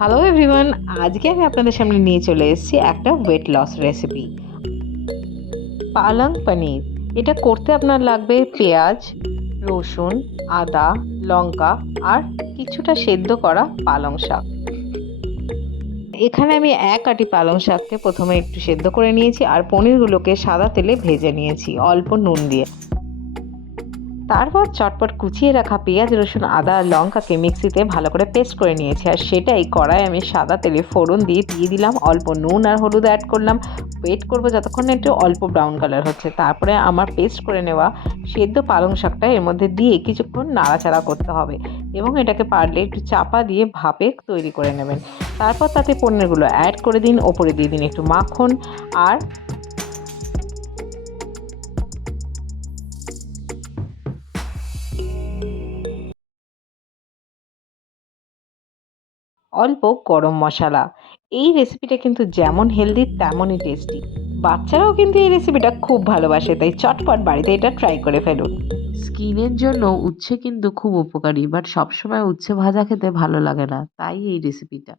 Hello everyone, আজকে আমি আপনাদের সামনে নিয়ে চলে এসেছি একটা ওয়েট লস রেসিপি, পালং পনির। এটা করতে আপনার লাগবে পেঁয়াজ, রসুন, আদা, লঙ্কা আর কিছুটা সেদ্ধ করা পালং শাক। এখানে আমি এক আটি পালং শাককে প্রথমে একটু সেদ্ধ করে নিয়েছি আর পনিরগুলোকে সাদা তেলে ভেজে নিয়েছি অল্প নুন দিয়ে। তারপর চটপট কুচিয়ে রাখা পেঁয়াজ, রসুন, আদা আর লঙ্কাকে মিক্সিতে ভালো করে পেস্ট করে নিয়েছি আর সেটাই কড়াইয়ে আমি সাদা তেলে ফোড়ন দিয়ে দিলাম অল্প নুন আর হলুদ অ্যাড করলাম। ওয়েট করবো যতক্ষণ না একটু অল্প ব্রাউন কালার হচ্ছে। তারপরে আমার পেস্ট করে নেওয়া সেদ্ধ পালং শাকটা এর মধ্যে দিয়ে কিছুক্ষণ নাড়াচাড়া করতে হবে এবং এটাকে পারলে একটু চাপা দিয়ে ভাপে তৈরি করে নেবেন। তারপর তাতে পনিরগুলো অ্যাড করে দিন, ওপরে দিয়ে দিন একটু মাখন আর অল্প গরম মশলা। এই রেসিপিটা কিন্তু যেমন হেলদি তেমনই টেস্টি। বাচ্চারাও কিন্তু এই রেসিপিটা খুব ভালোবাসে, তাই চটপট বাড়িতে এটা ট্রাই করে ফেলুন। স্কিনের জন্য উচ্ছে কিন্তু খুব উপকারী, বাট সবসময় উচ্ছে ভাজা খেতে ভালো লাগে না, তাই এই রেসিপিটা।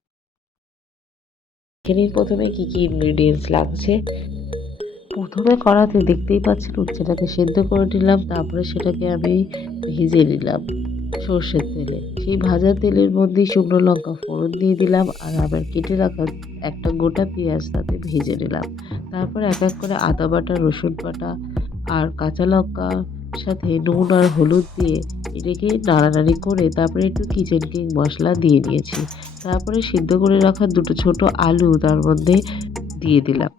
এখানে প্রথমে কি কি ইনগ্রিডিয়েন্টস লাগছে। প্রথমে কড়াতে দেখতেই পাচ্ছেন উচ্ছেটাকে সেদ্ধ করে নিলাম, তারপরে সেটাকে আমি ভেজে নিলাম সর্ষের তেলে। সেই ভাজা তেলের মধ্যেই শুকনো লঙ্কা ফোড়ন দিয়ে দিলাম আর আবার কেটে রাখা একটা গোটা পেঁয়াজ তাতে ভেজে নিলাম। তারপর এক এক করে আদা বাটা, রসুন বাটা আর কাঁচা লঙ্কার সাথে নুন আর হলুদ দিয়ে এটাকে নাড়ানাড়ি করে তারপরে একটু কিচেন কিং মশলা দিয়ে নিয়েছি। তারপরে সিদ্ধ করে রাখা দুটো ছোট আলু তার মধ্যে দিয়ে দিলাম।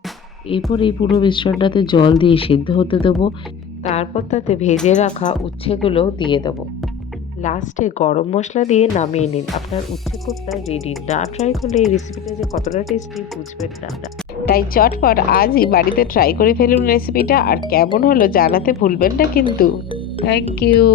এরপর এই পুরো মিশ্রণটাতে জল দিয়ে সিদ্ধ হতে দেবো। তারপর তাতে ভেজে রাখা উচ্ছেগুলো দিয়ে দেবো। লাস্টে গরম মশলা দিয়ে নামিয়ে নিন, আপনার উচ্ছে কোপ্তা রেডি। না ট্রাই করলে এই রেসিপিটা যে কতটা টেস্টি বুঝবেন না। তাই চটপট আজই বাড়িতে ট্রাই করে ফেলুন রেসিপিটা, আর কেমন হলো জানাতে ভুলবেন না কিন্তু। Thank you.